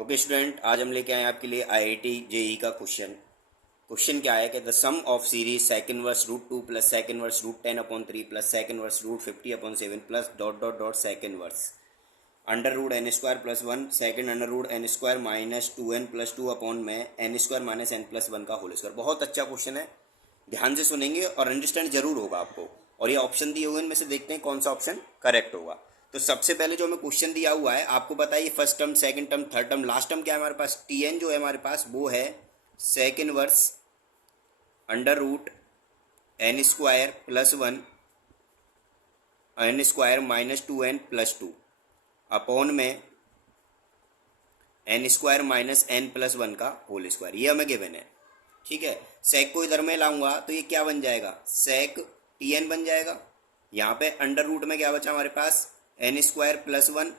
Okay student, आज हम लेके आए हैं आपके लिए आईआईटी जेई का क्वेश्चन क्या है कि the sum of series sec inverse root 2 plus sec inverse root 10/3 plus sec inverse root 50/7 plus dot dot dot sec inverse under root n square plus one second under root n square minus 2n plus 2 upon में n square minus n plus one का whole square. बहुत अच्छा question है, ध्यान से सुनेंगे और understand जरूर होगा आपको। और ये ऑप्शन दिए हुए इनमें से देखते हैं कौन सा ऑप्शन करेक्ट होगा। तो सबसे पहले जो हमें क्वेश्चन दिया हुआ है, आपको बताइए first term, second term, third term, last term क्या है हमारे पास। टी एन जो है हमारे पास वो है sec inverse under root n square plus one n square minus 2n plus 2 upon में n square minus n plus one का होल स्क्वायर। ये हमें गिवन है, ठीक है। सेक को इधर में लाऊंगा तो ये क्या बन जाएगा, सेक टी एन बन जाएगा। यहाँ पे अंडर रूट में क्या बचा हमारे पास, n square plus one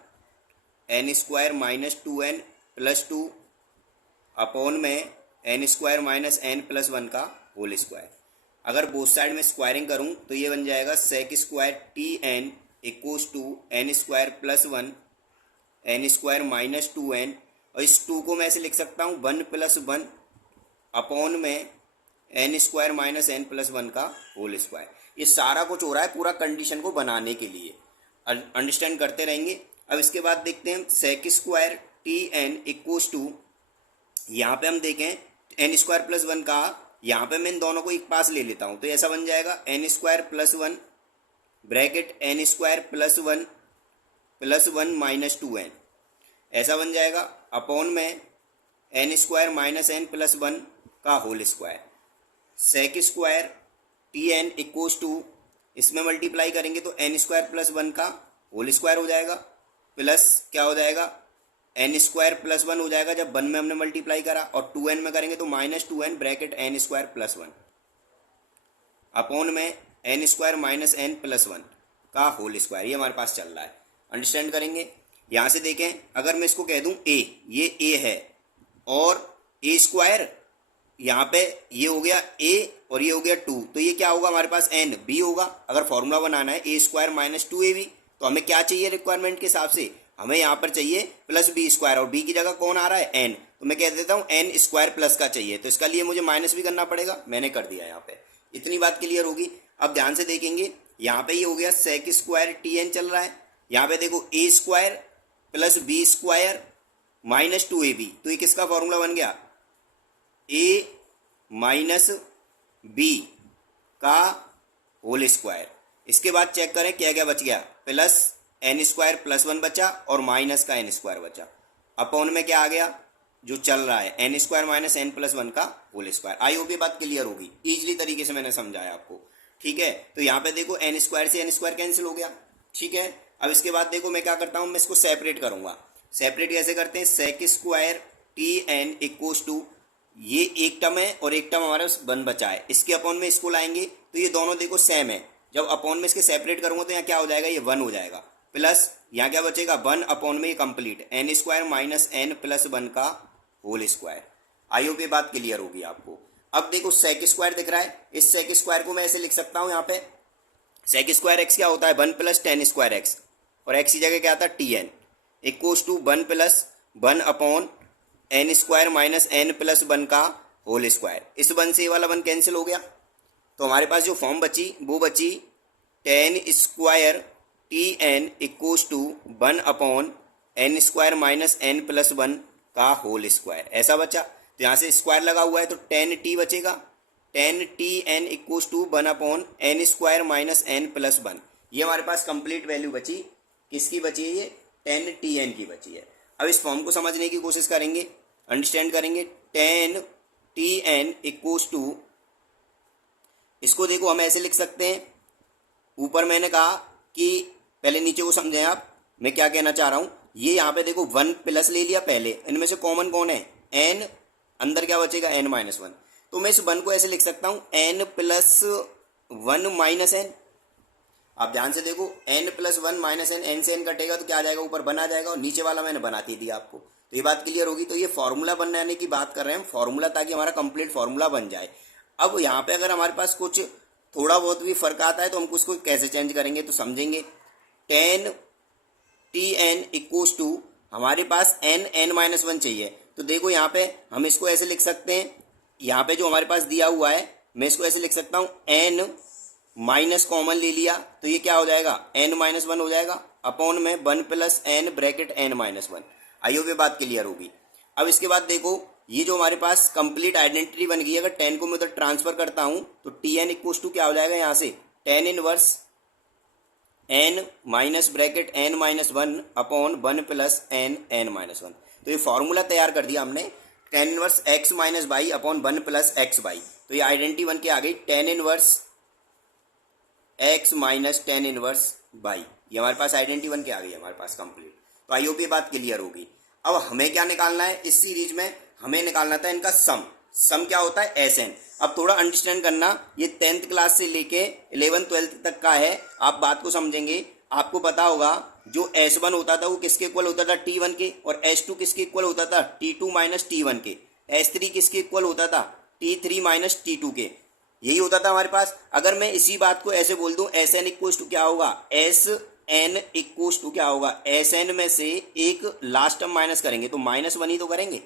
n square minus 2n plus 2 upon में n square minus n plus one का होल स्क्वायर। अगर बोथ साइड में स्क्वायरिंग करूँ तो ये बन जाएगा sec square t n equals to n square plus one n square minus 2n, और इस 2 को मैं ऐसे लिख सकता हूँ 1 प्लस 1 अपॉन में n square minus n plus one का होल स्क्वायर। ये सारा कुछ हो रहा है पूरा कंडीशन को बनाने के लिए, अंडरस्टैंड करते रहेंगे। अब इसके बाद देखते हैं sec square t n equals to, यहाँ पे हम देखें एन स्क्वायर प्लस वन का, यहाँ पे मैं इन दोनों को एक पास ले लेता हूँ तो ऐसा बन जाएगा n square plus one bracket n square plus one minus 2n, ऐसा बन जाएगा अपॉन में n square minus n plus one का whole square. Sec square t n equals to, इसमें मल्टीप्लाई करेंगे तो एन स्क्वायर प्लस वन का whole square हो जाएगा, प्लस क्या हो जाएगा एन स्क्वायर प्लस वन हो जाएगा जब वन में हमने मल्टीप्लाई करा, और 2n में करेंगे तो minus 2n bracket n square plus one upon में n square minus n plus one का होल स्क्वायर। ये हमारे पास चल रहा है, अंडरस्टैंड करेंगे। यहाँ से देखें, अगर मैं इसको कह दूं ए, ये ए है और ए स्क्वायर, यहाँ पे ये हो गया ए और ये हो गया 2, तो ये क्या होगा हमारे पास एन बी होगा। अगर फॉर्मूला बनाना है ए स्क्वायर माइनस 2ab, तो हमें क्या चाहिए रिक्वायरमेंट के हिसाब से, हमें यहाँ पर चाहिए प्लस बी स्क्वायर, और बी की जगह कौन आ रहा है एन, तो मैं कह देता हूँ एन स्क्वायर प्लस का चाहिए, तो इसका लिए मुझे माइनस भी करना पड़ेगा, मैंने कर दिया यहाँ पे। इतनी बात क्लियर होगी। अब ध्यान से देखेंगे, यहाँ पे ये हो गया सेक स्क्वायर टी एन चल रहा है, यहाँ पे देखो a square plus b square minus 2ab, तो ये किसका फॉर्मूला बन गया, ए माइनस बी का होल स्क्वायर। इसके बाद चेक करें क्या क्या बच गया, plus n square plus one बचा और माइनस का एन स्क्वायर बचा, अपॉन में क्या आ गया जो चल रहा है n square minus n plus one का होल स्क्वायर। आई होप ये बात क्लियर होगी, इजीली तरीके से मैंने समझाया आपको, ठीक है। तो यहाँ पे देखो एन स्क्वायर से एन स्क्वायर कैंसिल हो गया, ठीक है। अब इसके बाद देखो मैं क्या करता हूँ, मैं इसको सेपरेट करूंगा। सेपरेट कैसे करते हैं, sec square t n equals to, ये एक टर्म है और एक टर्म हमारे पास वन बचा है, इसके अपॉन में इसको लाएंगे तो ये दोनों देखो सेम है, जब अपॉन में इसके सेपरेट करूंगा तो यहाँ क्या हो जाएगा, ये वन हो जाएगा, प्लस यहाँ क्या बचेगा वन अपॉन में ये complete n square minus n plus one का होल स्क्वायर। आई होप ये बात क्लियर होगी आपको। अब देखो सेक स्क्वायर दिख रहा है, इस सेक स्क्वायर को मैं ऐसे लिख सकता हूँ, यहाँ पे सेक स्क्वायर एक्स क्या होता है, one plus tan square x, और एक्स की जगह क्या आता है t n equals to one plus one upon n square minus n plus one का होल स्क्वायर। इस वन से ये वाला वन कैंसिल हो गया, तो हमारे पास जो फॉर्म बची वो बची tan square t n equals to one upon n square minus n plus one का होल स्क्वायर, ऐसा बचा। तो यहाँ से स्क्वायर लगा हुआ है तो टेन टी बचेगा, tan t n equals to one upon n square minus n plus one. ये हमारे पास कंप्लीट वैल्यू बची, किसकी बची है, ये टेन टी एन की बची है। अब इस फॉर्म को समझने की कोशिश करेंगे, अंडरस्टैंड करेंगे। Tan t n equals to, इसको देखो हम ऐसे लिख सकते हैं, ऊपर मैंने कहा कि पहले नीचे को समझें आप, मैं क्या कहना चाह रहा हूं। ये यहाँ पे देखो वन प्लस ले लिया पहले, इनमें से कॉमन कौन है एन, अंदर क्या बचेगा एन माइनस वन, तो मैं इस वन को ऐसे लिख सकता हूं n plus one minus n. आप ध्यान से देखो n plus one minus n, n से एन कटेगा तो क्या आ जाएगा, ऊपर बना जाएगा, और नीचे वाला मैंने बनाती दिया आपको, तो ये बात क्लियर होगी। तो ये फॉर्मूला बनाने की बात कर रहे हैं, फॉर्मूला, ताकि हमारा कंप्लीट फॉर्मूला बन जाए। अब यहाँ पे अगर हमारे पास कुछ थोड़ा बहुत भी फर्क आता है तो हम उसको कैसे चेंज करेंगे तो समझेंगे। Tan t n equals to, हमारे पास n n-1 चाहिए, तो देखो यहाँ पे हम इसको ऐसे लिख सकते हैं, यहाँ पे जो हमारे पास दिया हुआ है मैं इसको ऐसे लिख सकता हूँ, n माइनस कॉमन ले लिया तो ये क्या हो जाएगा, n-1 हो जाएगा, अपॉन में 1 प्लस n ब्रैकेट n-1। आई होप ये बात क्लियर होगी। अब इसके बाद देखो ये जो हमारे पास कंप्लीट आइडेंटिटी बन गई है, अगर 10 को मैं उधर ट्रांसफर करता हूँ तो टी एन इक्वल टू क्या हो जाएगा, यहाँ से tan inverse n minus bracket n-1 upon 1 plus n-1। तो ये फॉर्मूला तैयार कर दिया हमने, tan inverse x minus by upon 1 plus x by. तो ये आइडेंटिटी बन के आ गई tan inverse x minus tan inverse by. ये हमारे पास आइडेंटिटी बन के आ गई हमारे पास कंप्लीट। तो आई होप ये बात क्लियर होगी। अब हमें क्या निकालना है इस सीरीज में, हमें निकालना था इनका सम क्या होता है एस एन। अब थोड़ा अंडरस्टैंड करना, ये 10th क्लास से लेके 11th-12th तक का है, आप बात को समझेंगे। आपको पता होगा जो S1 होता था वो किसके इक्वल होता था, T1 के, और S2 किसके इक्वल होता था, T2 माइनस T1 के। S3 किसके इक्वल होता था, T3 माइनस T2 के। यही होता था हमारे पास। अगर मैं इसी बात को ऐसे बोल दूं, एस एन इक्वल टू क्या होगा, एस एन इक्वल टू क्या होगा, एस एन में से एक लास्ट टर्म माइनस करेंगे तो -1 ही तो करेंगे।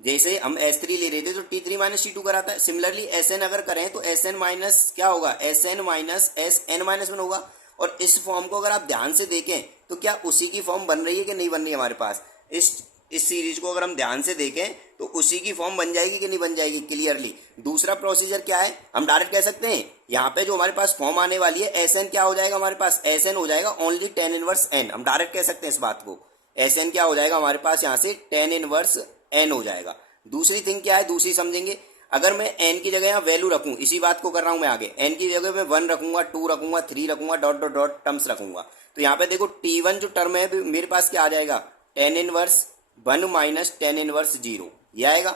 जैसे हम S3 ले रहे थे तो T3 माइनस T2 कराता है, सिमिलरली SN अगर करें तो SN माइनस क्या होगा, SN माइनस SN-1 होगा। और इस फॉर्म को अगर आप ध्यान से देखें तो क्या उसी की फॉर्म बन रही है कि नहीं बन रही है हमारे पास। इस सीरीज को अगर हम ध्यान से देखें तो उसी की फॉर्म बन जाएगी कि नहीं बन जाएगी क्लियरली। दूसरा प्रोसीजर क्या है, हम डायरेक्ट कह सकते हैं यहाँ पे जो हमारे पास फॉर्म आने वाली है SN क्या हो जाएगा हमारे पास, SN हो जाएगा ओनली tan इनवर्स n। हम डायरेक्ट कह सकते हैं इस बात को, SN क्या हो जाएगा हमारे पास यहाँ से tan इनवर्स n हो जाएगा। दूसरी थिंग क्या है, दूसरी समझेंगे, अगर मैं n की जगह यहाँ वैल्यू रखूँ, इसी बात को कर रहा हूँ मैं आगे, n की जगह मैं 1 रखूंगा, 2 रखूंगा, 3 रखूंगा, डॉट डॉट डॉट टर्म्स रखूंगा, तो यहाँ पे देखो T1 जो टर्म है मेरे पास क्या आ जाएगा, tan inverse 1 minus tan inverse 0 ये आएगा।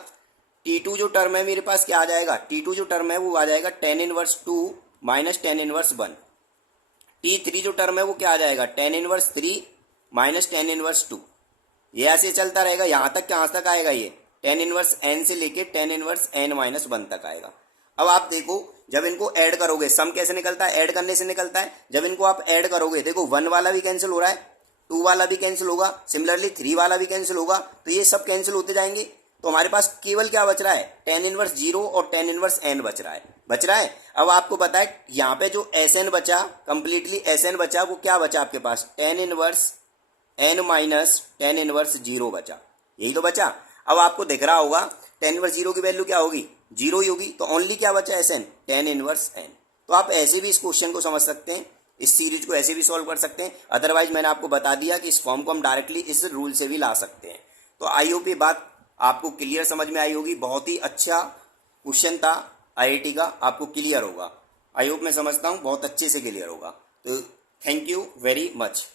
T2 जो टर्म है मेरे पास क्या आ जाएगा, T2 जो टर्म है वो आ जाएगा tan inverse 2 minus tan inverse 1। T3 जो टर्म है वो क्या आ जाएगा, tan inverse 3 minus tan inverse 2। ये ऐसे चलता रहेगा, यहाँ तक कहाँ तक आएगा, ये tan इनवर्स n से लेके tan इनवर्स n-1 तक आएगा। अब आप देखो जब इनको ऐड करोगे, सम कैसे निकलता है, ऐड करने से निकलता है। जब इनको आप ऐड करोगे देखो 1 वाला भी कैंसिल हो रहा है, 2 वाला भी कैंसिल होगा, सिमिलरली 3 वाला भी कैंसिल होगा, तो ये सब कैंसिल होते जाएंगे। तो हमारे पास केवल क्या बच रहा है, tan इनवर्स 0 और tan इनवर्स n बच रहा है। अब आपको पता है यहाँ पे जो SN बचा, कंप्लीटली SN बचा, वो क्या बचा आपके पास, tan inverse n minus tan inverse 0 बचा, यही तो बचा। अब आपको दिख रहा होगा tan इनवर्स 0 की वैल्यू क्या होगी, 0 ही होगी, तो ओनली क्या बचा SN, tan इनवर्स n। तो आप ऐसे भी इस क्वेश्चन को समझ सकते हैं, इस सीरीज को ऐसे भी सॉल्व कर सकते हैं। अदरवाइज मैंने आपको बता दिया कि इस फॉर्म को हम डायरेक्टली इस रूल से भी ला सकते हैं। तो आई होप ये बात आपको क्लियर समझ में आई होगी। बहुत ही अच्छा क्वेश्चन था IIT का, आपको क्लियर होगा। आई होप मैं समझता हूँ बहुत अच्छे से क्लियर होगा। तो थैंक यू वेरी मच।